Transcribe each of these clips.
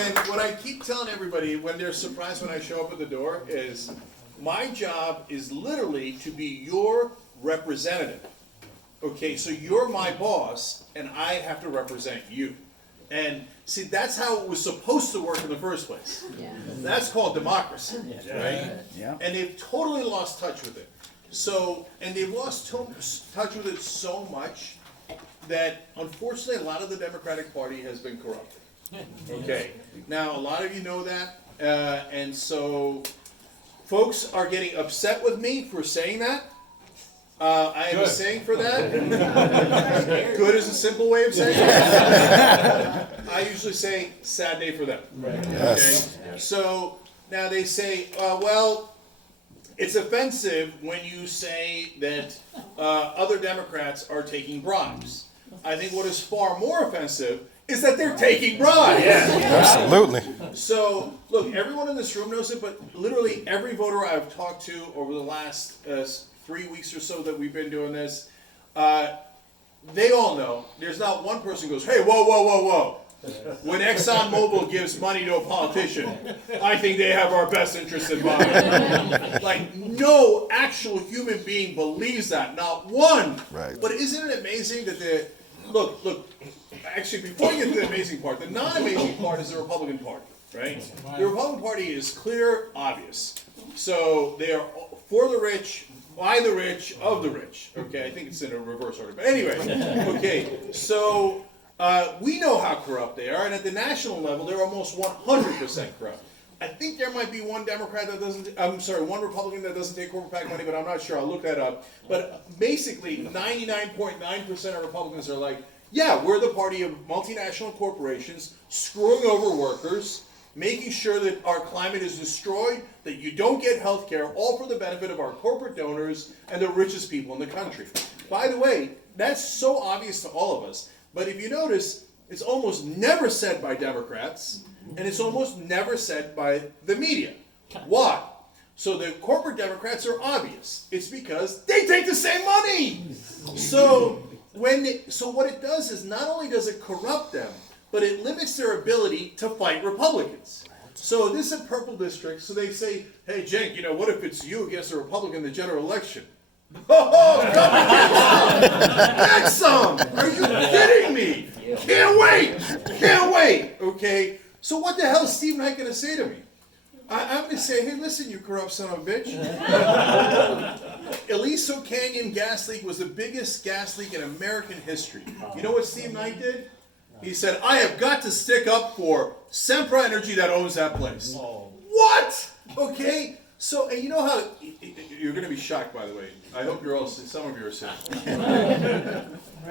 And what I keep telling everybody when they're surprised when I show up at the door is, my job is literally to be your representative. Okay, so you're my boss, and I have to represent you. And see, that's how it was supposed to work in the first place. Yeah. That's called democracy, right? Yeah. And they've totally lost touch with it. So, and they've lost touch with it so much that unfortunately a lot of the Democratic Party has been corrupted. Okay, now a lot of you know that, and so folks are getting upset with me for saying that. I have a saying for that. Good is a simple way of saying it. I usually say, sad day for them. Yes. Okay? So now they say, well, it's offensive when you say that other Democrats are taking bribes. I think what is far more offensive is that they're taking bribes. Absolutely. So, look, everyone in this room knows it, but literally every voter I've talked to over the last 3 weeks or so that we've been doing this, they all know. There's not one person who goes, hey, whoa, whoa, whoa, whoa. When ExxonMobil gives money to a politician, I think they have our best interest in mind. Like, no actual human being believes that. Not one. Right. But isn't it amazing that look, actually, before you get to the amazing part, the non-amazing part is the Republican Party, right? The Republican Party is clear, obvious. So they are for the rich, by the rich, of the rich. Okay, I think it's in a reverse order. But anyway, okay, so we know how corrupt they are, and at the national level, they're almost 100% corrupt. I think there might be one Democrat that doesn't, one Republican that doesn't take corporate PAC money, but I'm not sure. I'll look that up. But basically, 99.9% of Republicans are like, yeah, we're the party of multinational corporations screwing over workers, making sure that our climate is destroyed, that you don't get health care, all for the benefit of our corporate donors and the richest people in the country. By the way, that's so obvious to all of us. But if you notice, it's almost never said by Democrats, and it's almost never said by the media. Why? So the corporate Democrats are obvious. It's because they take the same money. So what it does is not only does it corrupt them, but it limits their ability to fight Republicans. So this is a purple district, so they say, hey, Cenk, what if it's you against a Republican in the general election? Oh, get some! Are you kidding me? Can't wait! Okay, so what the hell is Steve Knight going to say to me? I'm going to say, hey, listen, you corrupt son of a bitch. Aliso Canyon gas leak was the biggest gas leak in American history. You know what Steve Knight did? He said, I have got to stick up for Sempra Energy that owns that place. What? Okay, so, and you know how, you're going to be shocked, by the way. I hope you're all, some of you are sick.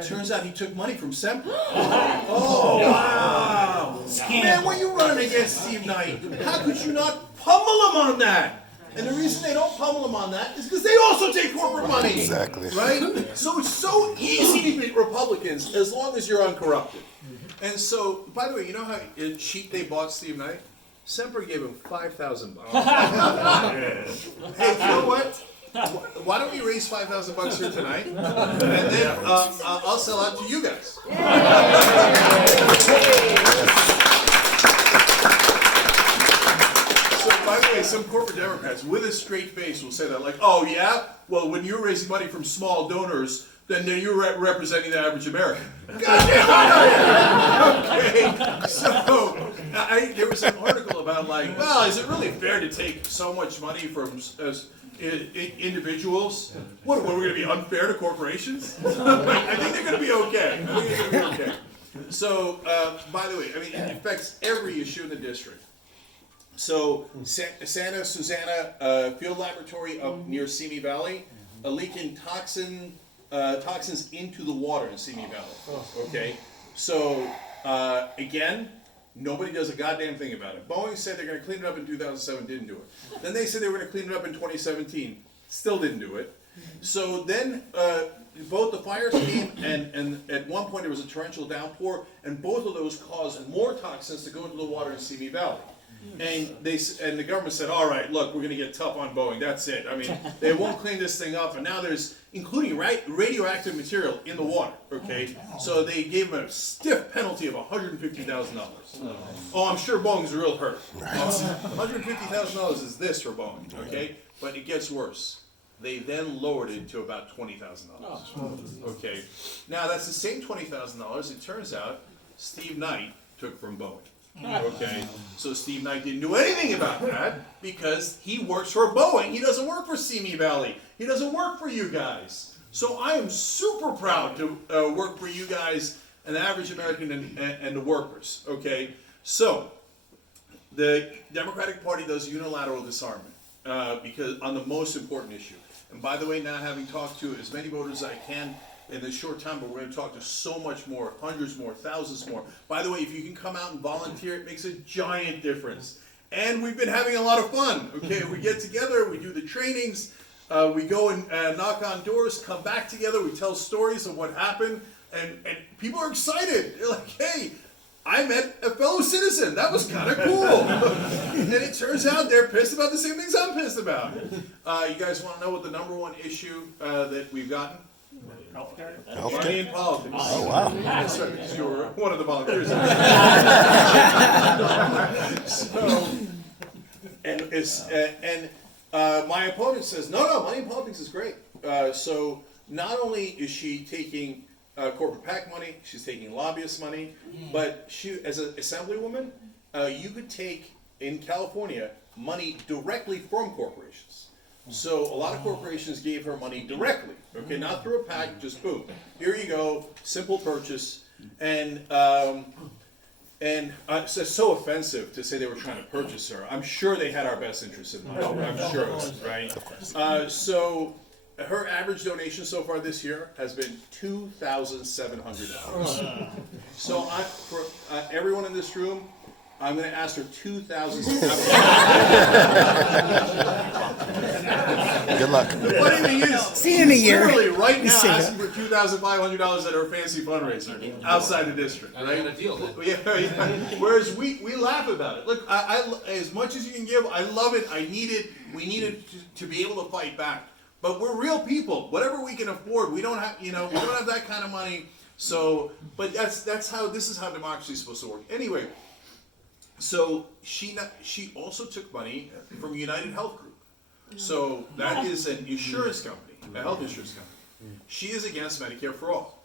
Turns out he took money from Sempra. Oh, wow. Man, when you're running against Steve Knight, how could you not pummel him on that? And the reason they don't pummel him on that is because they also take corporate money. Exactly. Right? So it's so easy to beat Republicans as long as you're uncorrupted. And so, by the way, you know how cheap they bought Steve Knight? Sempra gave him $5,000. Hey, you know what? Why don't we raise $5,000 here tonight, and then I'll sell out to you guys. So, by the way, some corporate Democrats with a straight face will say that, like, "Oh yeah, well, when you're raising money from small donors, then you're representing the average American." Goddamn, okay. So there was an article about like, well, is it really fair to take so much money from individuals? What, we're going to be unfair to corporations? I think they're going to be okay. So, by the way, I mean, it affects every issue in the district. So, Santa Susana Field Laboratory up near Simi Valley, leaking toxins into the water in Simi Valley. Okay, so again, nobody does a goddamn thing about it. Boeing said they're going to clean it up in 2007, didn't do it. Then they said they were going to clean it up in 2017, still didn't do it. So then both the fires came, and at one point there was a torrential downpour, and both of those caused more toxins to go into the water in Simi Valley. And and the government said, all right, look, we're going to get tough on Boeing. That's it. I mean, they won't clean this thing up. And now there's, including radioactive material in the water, okay? So they gave them a stiff penalty of $150,000. Oh, I'm sure Boeing's real hurt. $150,000 is this for Boeing, okay? But it gets worse. They then lowered it to about $20,000. Okay. Now that's the same $20,000. It turns out Steve Knight took from Boeing. Okay. So Steve Knight didn't do anything about that because he works for Boeing. He doesn't work for Simi Valley. He doesn't work for you guys. So I am super proud to work for you guys and the average American and the workers. Okay. So the Democratic Party does unilateral disarmament because on the most important issue. And by the way, now having talked to as many voters as I can in this short time, but we're going to talk to so much more, hundreds more, thousands more. By the way, if you can come out and volunteer, it makes a giant difference. And we've been having a lot of fun. Okay, we get together, we do the trainings, we go and knock on doors, come back together, we tell stories of what happened, and people are excited. They're like, hey, I met a fellow citizen. That was kind of cool. And it turns out they're pissed about the same things I'm pissed about. You guys want to know what the number one issue that we've gotten? Healthcare? Money in politics. Oh, wow. Yes, sir. You were one of the volunteers. My opponent says, no, money in politics is great. So not only is she taking corporate PAC money, she's taking lobbyist money, but she, as an assemblywoman, you could take, in California, money directly from corporations. So a lot of corporations gave her money directly, okay, not through a PAC, just boom. Here you go, simple purchase, and it's so offensive to say they were trying to purchase her. I'm sure they had our best interests in mind. I'm sure, right? So her average donation so far this year has been $2,700. So for everyone in this room, I'm going to ask her $2,700. Good luck. The funny thing is, See you in a year. literally right now See ya. asking for $2,500 at her fancy fundraiser outside the district, right? Yeah. Whereas we laugh about it. Look, I as much as you can give, I love it. I need it. We need it to be able to fight back. But we're real people. Whatever we can afford, we don't have. We don't have that kind of money. So, but that's how this is how democracy is supposed to work. Anyway. So she also took money from United Health Group. So that is an insurance company, a health insurance company. She is against Medicare for all.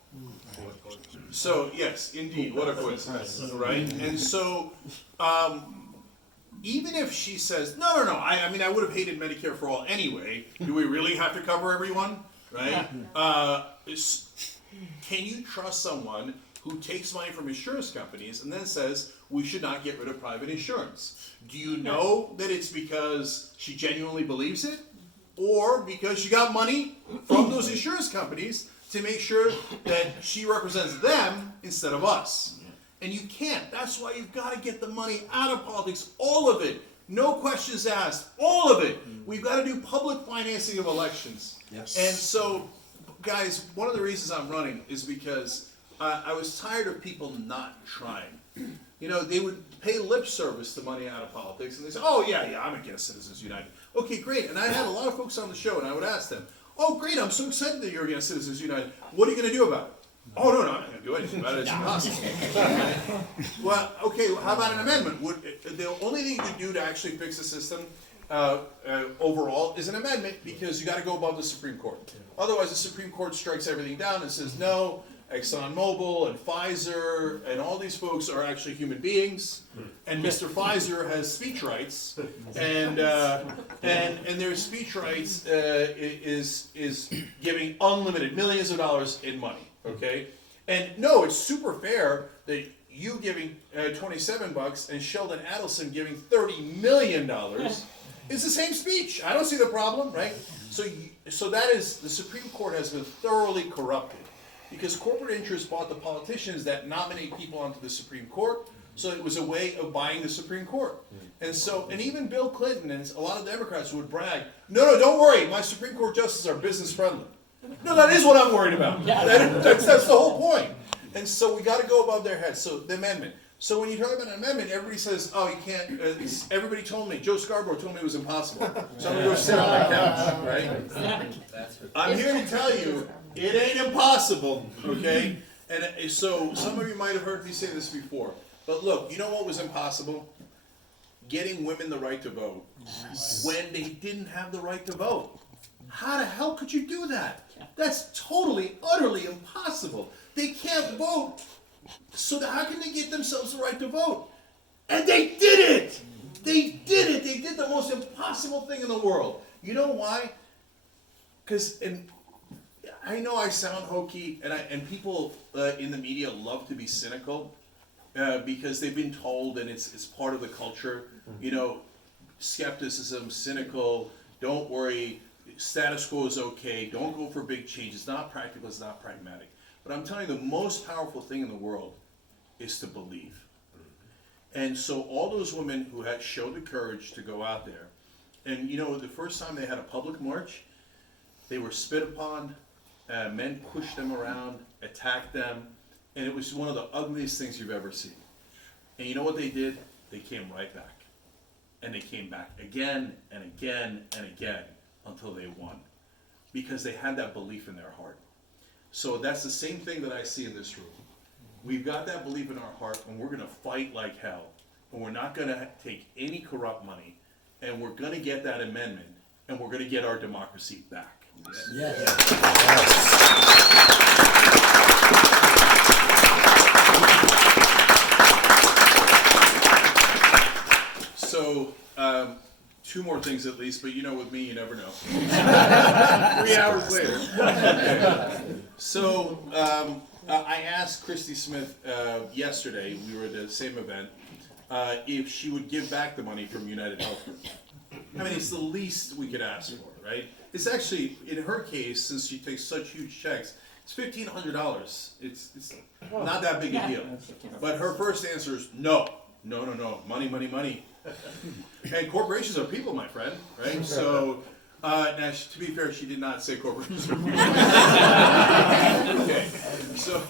So yes, indeed, what a coincidence, right? And so even if she says, no, I mean, I would have hated Medicare for all anyway. Do we really have to cover everyone, right? Can you trust someone who takes money from insurance companies and then says, we should not get rid of private insurance? Do you know that it's because she genuinely believes it? Or because she got money from those insurance companies to make sure that she represents them instead of us? And you can't. That's why you've got to get the money out of politics, all of it. No questions asked, all of it. We've got to do public financing of elections. Yes. And so, guys, one of the reasons I'm running is because I was tired of people not trying. They would pay lip service to money out of politics, and they say, oh, yeah, I'm against Citizens United. Okay, great. And I had a lot of folks on the show, and I would ask them, oh, great, I'm so excited that you're against Citizens United. What are you going to do about it? Oh, no, I'm not going to do anything about it. It's impossible. Well, okay, how about an amendment? The only thing you could do to actually fix the system overall is an amendment, because you got to go above the Supreme Court. Otherwise, the Supreme Court strikes everything down and says, no, ExxonMobil and Pfizer and all these folks are actually human beings, and Mr. Pfizer has speech rights, and their speech rights is giving unlimited millions of dollars in money. Okay, and no, it's super fair that you giving $27 and Sheldon Adelson giving $30 million is the same speech. I don't see the problem, right? So that is, the Supreme Court has been thoroughly corrupted, because corporate interests bought the politicians that nominate people onto the Supreme Court, so it was a way of buying the Supreme Court. And even Bill Clinton and a lot of Democrats would brag, no, don't worry, my Supreme Court justices are business friendly. No, that is what I'm worried about. That's the whole point. And so we got to go above their heads. So the amendment. So when you talk about an amendment, everybody says, oh, you can't, everybody told me, Joe Scarborough told me it was impossible. So I'm gonna go sit on my couch, right? I'm here to tell you, it ain't impossible, okay? And so some of you might have heard me say this before, but look, you know what was impossible? Getting women the right to vote when they didn't have the right to vote. How the hell could you do that? That's totally, utterly impossible. They can't vote. So how can they get themselves the right to vote? And they did it! They did it! They did the most impossible thing in the world. You know why? Because, and I know I sound hokey, and people in the media love to be cynical because they've been told, and it's part of the culture, you know, skepticism, cynical, don't worry, status quo is okay, don't go for big change, it's not practical, it's not pragmatic. But I'm telling you, the most powerful thing in the world is to believe. And so all those women who had showed the courage to go out there, and you know, the first time they had a public march, they were spit upon, men pushed them around, attacked them, and it was one of the ugliest things you've ever seen. And you know what they did? They came right back. And they came back again and again and again until they won. Because they had that belief in their heart. So that's the same thing that I see in this room. We've got that belief in our heart, and we're going to fight like hell. And we're not going to take any corrupt money, and we're going to get that amendment, and we're going to get our democracy back. So, two more things at least, but you know with me, you never know. 3 hours later. Okay. So, I asked Christy Smith yesterday, we were at the same event, if she would give back the money from United Healthcare. I mean, it's the least we could ask for, right? It's actually, in her case, since she takes such huge checks, it's $1,500. It's not that big a deal. But her first answer is no, money, money, money. And corporations are people, my friend, right? So, now, to be fair, she did not say corporations are people. Okay, so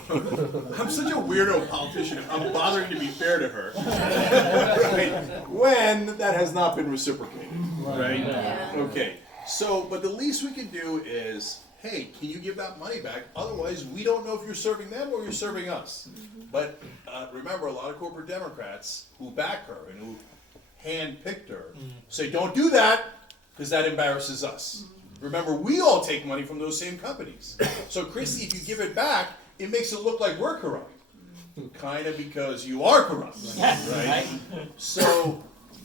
I'm such a weirdo politician. I'm bothering to be fair to her, right? When that has not been reciprocated, right? Yeah. Okay, so, but the least we can do is, hey, can you give that money back? Otherwise, we don't know if you're serving them or you're serving us. But remember, a lot of corporate Democrats who back her and who hand-picked her say, don't do that, because that embarrasses us. Remember, we all take money from those same companies. So, Christy, if you give it back, it makes it look like we're corrupt. Kind of because you are corrupt, right? So,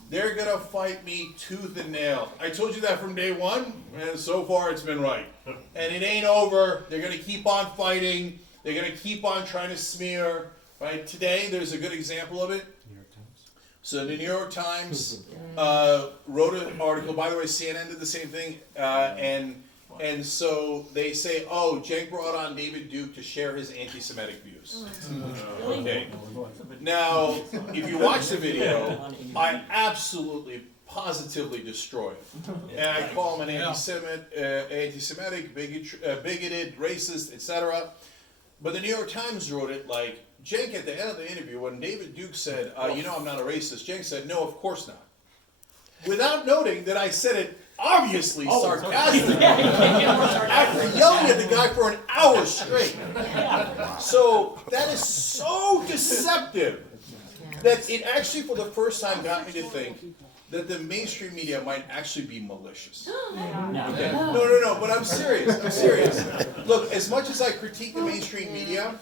they're going to fight me tooth and nail. I told you that from day one, and so far it's been right. And it ain't over. They're going to keep on fighting. They're going to keep on trying to smear. Right? Today, there's a good example of it. So the New York Times wrote an article. By the way, CNN did the same thing, and so they say, "Oh, Cenk brought on David Duke to share his anti-Semitic views." Okay. Now, if you watch the video, I absolutely, positively destroy it, and I call him an anti-Semitic, bigoted, racist, etc. But the New York Times wrote it like, Cenk, at the end of the interview, when David Duke said, you know I'm not a racist, Cenk said, no, of course not. Without noting that I said it obviously sarcastically after yelling at the guy for an hour straight. So that is so deceptive that it actually for the first time got me to think that the mainstream media might actually be malicious. Okay. No, but I'm serious. Look, as much as I critique the mainstream media,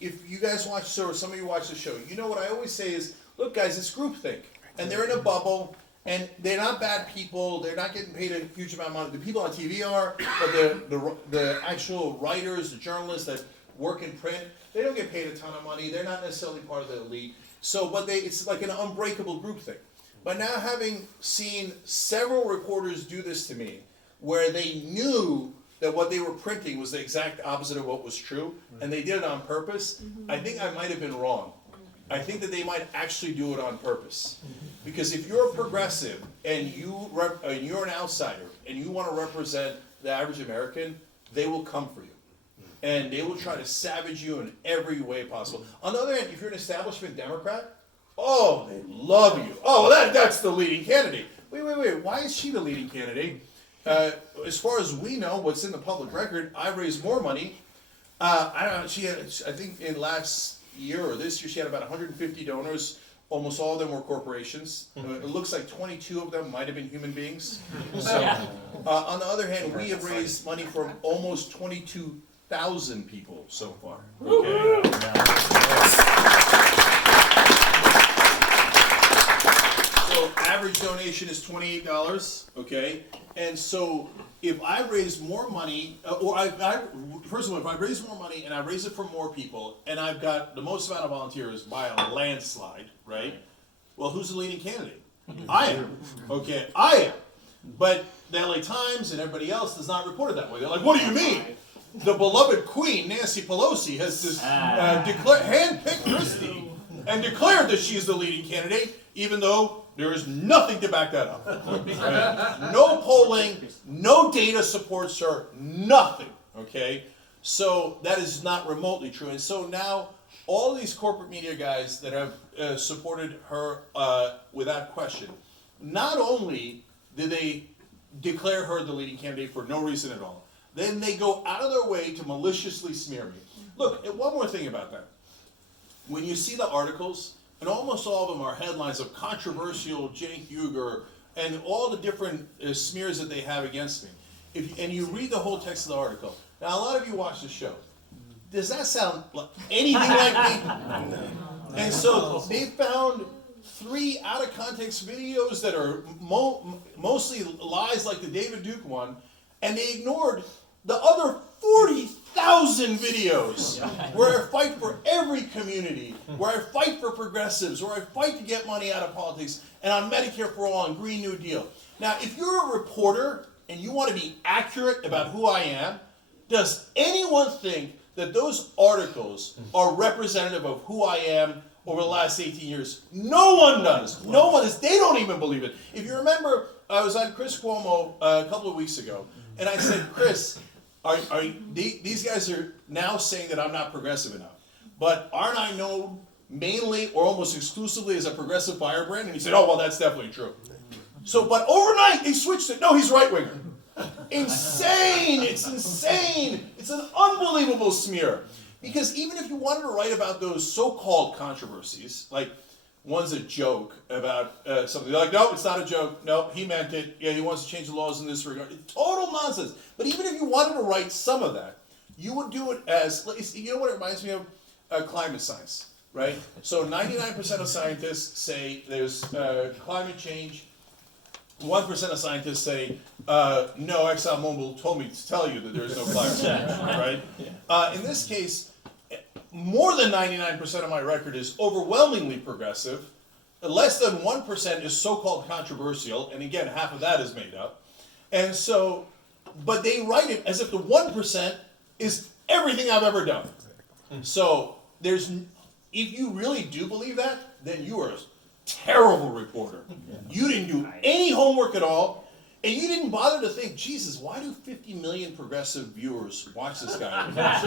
if you guys watch, or some of you watch the show, you know what I always say is, look guys, it's groupthink. And they're in a bubble, and they're not bad people, they're not getting paid a huge amount of money. The people on TV are, but the actual writers, the journalists that work in print, they don't get paid a ton of money, they're not necessarily part of the elite. So, but it's like an unbreakable groupthink. But now having seen several reporters do this to me, where they knew that what they were printing was the exact opposite of what was true, and they did it on purpose, I think I might have been wrong. I think that they might actually do it on purpose. Because if you're a progressive, and you're an outsider, and you want to represent the average American, they will come for you. and they will try to savage you in every way possible. On the other hand, if you're an establishment Democrat, oh, they love you. Oh, that's the leading candidate. Wait. Why is she the leading candidate? As far as we know, what's in the public record, I raised more money. I don't know. She had, I think, in last year or this year, she had about 150 donors. Almost all of them were corporations. It looks like 22 of them might have been human beings. So, on the other hand, we have raised money from almost 22,000 people so far. Okay. So average donation is $28. Okay, and so if I raise more money, first of all, if I raise more money and I raise it for more people, and I've got the most amount of volunteers by a landslide, right? Well, who's the leading candidate? I am. Okay, I am. But the LA Times and everybody else does not report it that way. They're like, what do you mean? The beloved Queen, Nancy Pelosi, has just handpicked Christie and declared that she is the leading candidate, even though there is nothing to back that up. Right? No polling, no data supports her, nothing. Okay? So that is not remotely true. And so now all these corporate media guys that have supported her without question, not only did they declare her the leading candidate for no reason at all, then they go out of their way to maliciously smear me. Look, and one more thing about that. When you see the articles, and almost all of them are headlines of controversial Cenk Uygur and all the different smears that they have against me. And you read the whole text of the article. Now, a lot of you watch the show. Does that sound like anything like me? And so they found 3 out-of-context videos that are mostly lies like the David Duke one, and they ignored the other 40,000 videos where I fight for every community, where I fight for progressives, where I fight to get money out of politics, and on Medicare for All and Green New Deal. Now, if you're a reporter and you want to be accurate about who I am, does anyone think that those articles are representative of who I am over the last 18 years? No one does. No one is. They don't even believe it. If you remember, I was on Chris Cuomo a couple of weeks ago, and I said, Chris, these guys are now saying that I'm not progressive enough, but aren't I known mainly or almost exclusively as a progressive firebrand? And he said, oh, well, that's definitely true. So, but overnight, they switched it. No, he's right-winger. Insane! It's insane! It's an unbelievable smear. Because even if you wanted to write about those so-called controversies, like one's a joke about something, they're like, no, it's not a joke. No, he meant it. Yeah, he wants to change the laws in this regard. It's total nonsense. But even if you wanted to write some of that, you would do it as, you know what it reminds me of? Climate science, right? So 99% of scientists say there's climate change. 1% of scientists say, no, ExxonMobil told me to tell you that there's no climate change, right? In this case, more than 99% of my record is overwhelmingly progressive. Less than 1% is so-called controversial, and again, half of that is made up. And so, but they write it as if the 1% is everything I've ever done. So, if you really do believe that, then you are a terrible reporter. You didn't do any homework at all, and you didn't bother to think, Jesus, why do 50 million progressive viewers watch this guy? That's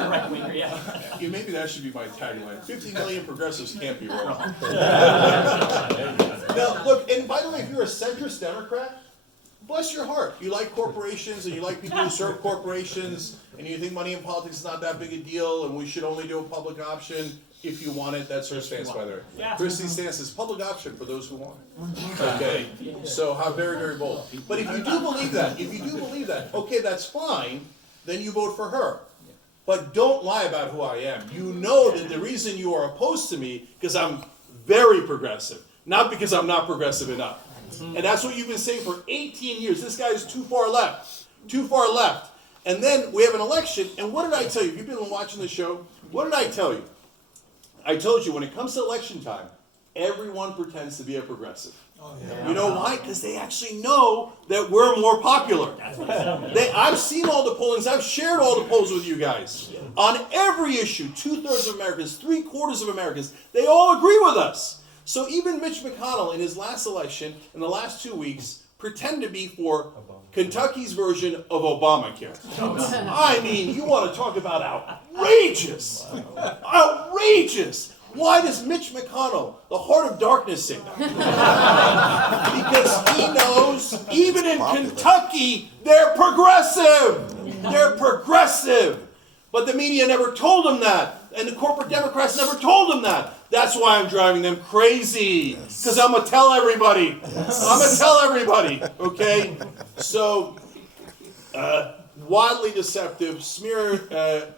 the right winger, yeah. Maybe that should be my tagline. 50 million progressives can't be wrong. Now, look, and by the way, if you're a centrist Democrat, bless your heart. You like corporations, and you like people who serve corporations, and you think money in politics is not that big a deal, and we should only do a public option. If you want it, that's her stance, by the way. Yeah. Christie's stance is public option for those who want it. Okay, so how very, very bold. But if you do believe that, okay, that's fine, then you vote for her. But don't lie about who I am. You know that the reason you are opposed to me, because I'm very progressive, not because I'm not progressive enough. And that's what you've been saying for 18 years. This guy is too far left. Too far left. And then we have an election, and what did I tell you? If you've been watching the show, what did I tell you? I told you, when it comes to election time, everyone pretends to be a progressive. Oh, yeah. You know why? Because they actually know that we're more popular. I've seen all the pollings. I've shared all the polls with you guys. On every issue, 2/3 of Americans, 3/4 of Americans, they all agree with us. So even Mitch McConnell, in his last election, in the last 2 weeks, pretend to be for Kentucky's version of Obamacare. I mean, you want to talk about outrageous! Outrageous! Why does Mitch McConnell, the heart of darkness, say that? Because he knows, even in Kentucky, they're progressive! They're progressive! But the media never told him that, and the corporate Democrats never told him that. That's why I'm driving them crazy, because I'm going to tell everybody. I'm going to tell everybody, okay? So, wildly deceptive, smear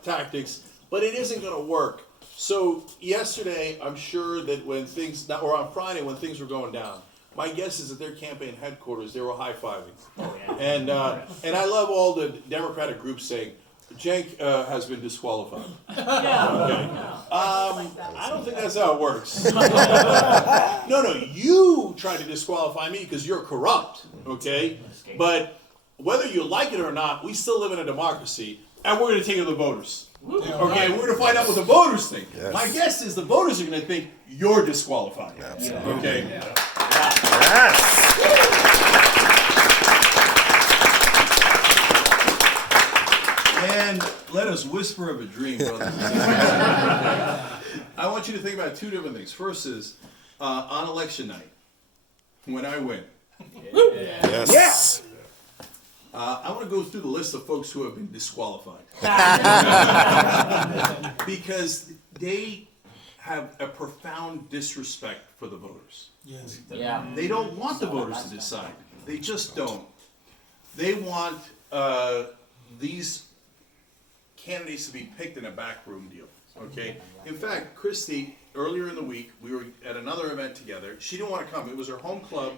tactics, but it isn't going to work. So, yesterday, I'm sure that when things, or on Friday, when things were going down, my guess is at their campaign headquarters, they were high-fiving. Oh, yeah. And I love all the Democratic groups saying, Cenk has been disqualified. Yeah. I don't think that's how it works. No, you try to disqualify me because you're corrupt, okay? But whether you like it or not, we still live in a democracy, and we're going to take it to the voters. Okay, we're going to find out what the voters think. Yes. My guess is the voters are going to think you're disqualified. Okay? And let us whisper of a dream, brothers and sisters. I want you to think about two different things. First is, on election night, when I win, Yes. I want to go through the list of folks who have been disqualified. Because they have a profound disrespect for the voters. Yeah. They don't want the voters to decide. They just don't. They want these candidates to be picked in a backroom deal. Okay? In fact, Christy, earlier in the week, we were at another event together. She didn't want to come. It was her home club,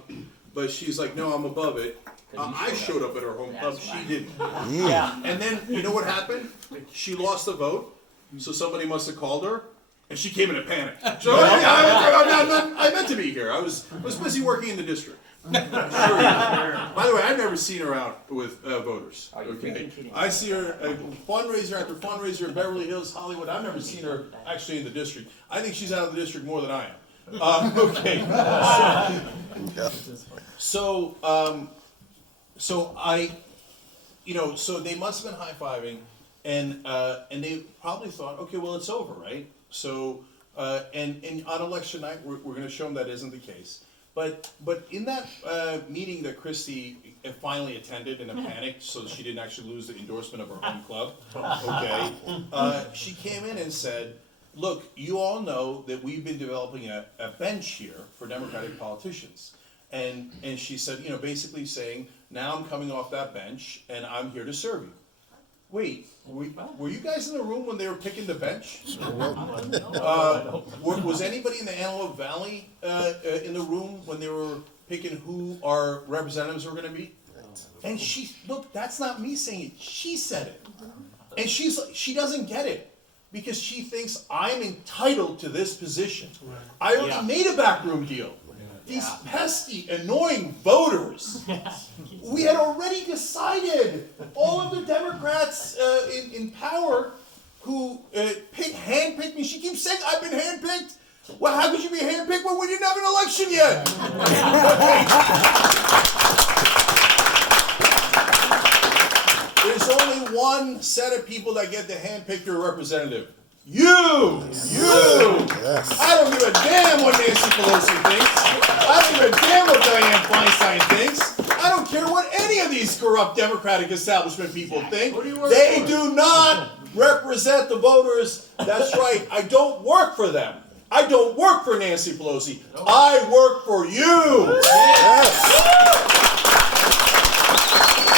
but she's like, no, I'm above it. I showed up at her home club. She didn't. Yeah. And then, you know what happened? She lost the vote, so somebody must have called her, and she came in a panic. So, I meant to be here. I was busy working in the district. Sure. By the way, I've never seen her out with voters. Are you Okay, freaking kidding? I see her fundraiser after fundraiser in Beverly Hills, Hollywood. I've never seen her actually in the district. I think she's out of the district more than I am. Okay. So I, so they must have been high-fiving, and they probably thought, okay, well, it's over, right? So, and on election night, we're going to show them that isn't the case. But in that meeting that Christy finally attended in a panic, so that she didn't actually lose the endorsement of her home club, okay, she came in and said, look, you all know that we've been developing a bench here for Democratic politicians. And she said, basically saying, now I'm coming off that bench and I'm here to serve you. Wait, were you guys in the room when they were picking the bench? Was anybody in the Antelope Valley in the room when they were picking who our representatives were going to be? And look, that's not me saying it. She said it. And she doesn't get it. Because she thinks I'm entitled to this position. I already made a backroom deal. These pesky, annoying voters. We had already decided. All of the Democrats in power who handpicked me. She keeps saying I've been handpicked. Well, how could you be handpicked when we didn't have an election yet? There's only one set of people that get to handpick your representative. You! Yes. I don't give a damn what Nancy Pelosi thinks. I don't give a damn what Dianne Feinstein thinks. I don't care what any of these corrupt Democratic establishment people think. They do not represent the voters. That's right. I don't work for them. I don't work for Nancy Pelosi. I work for you. Yes.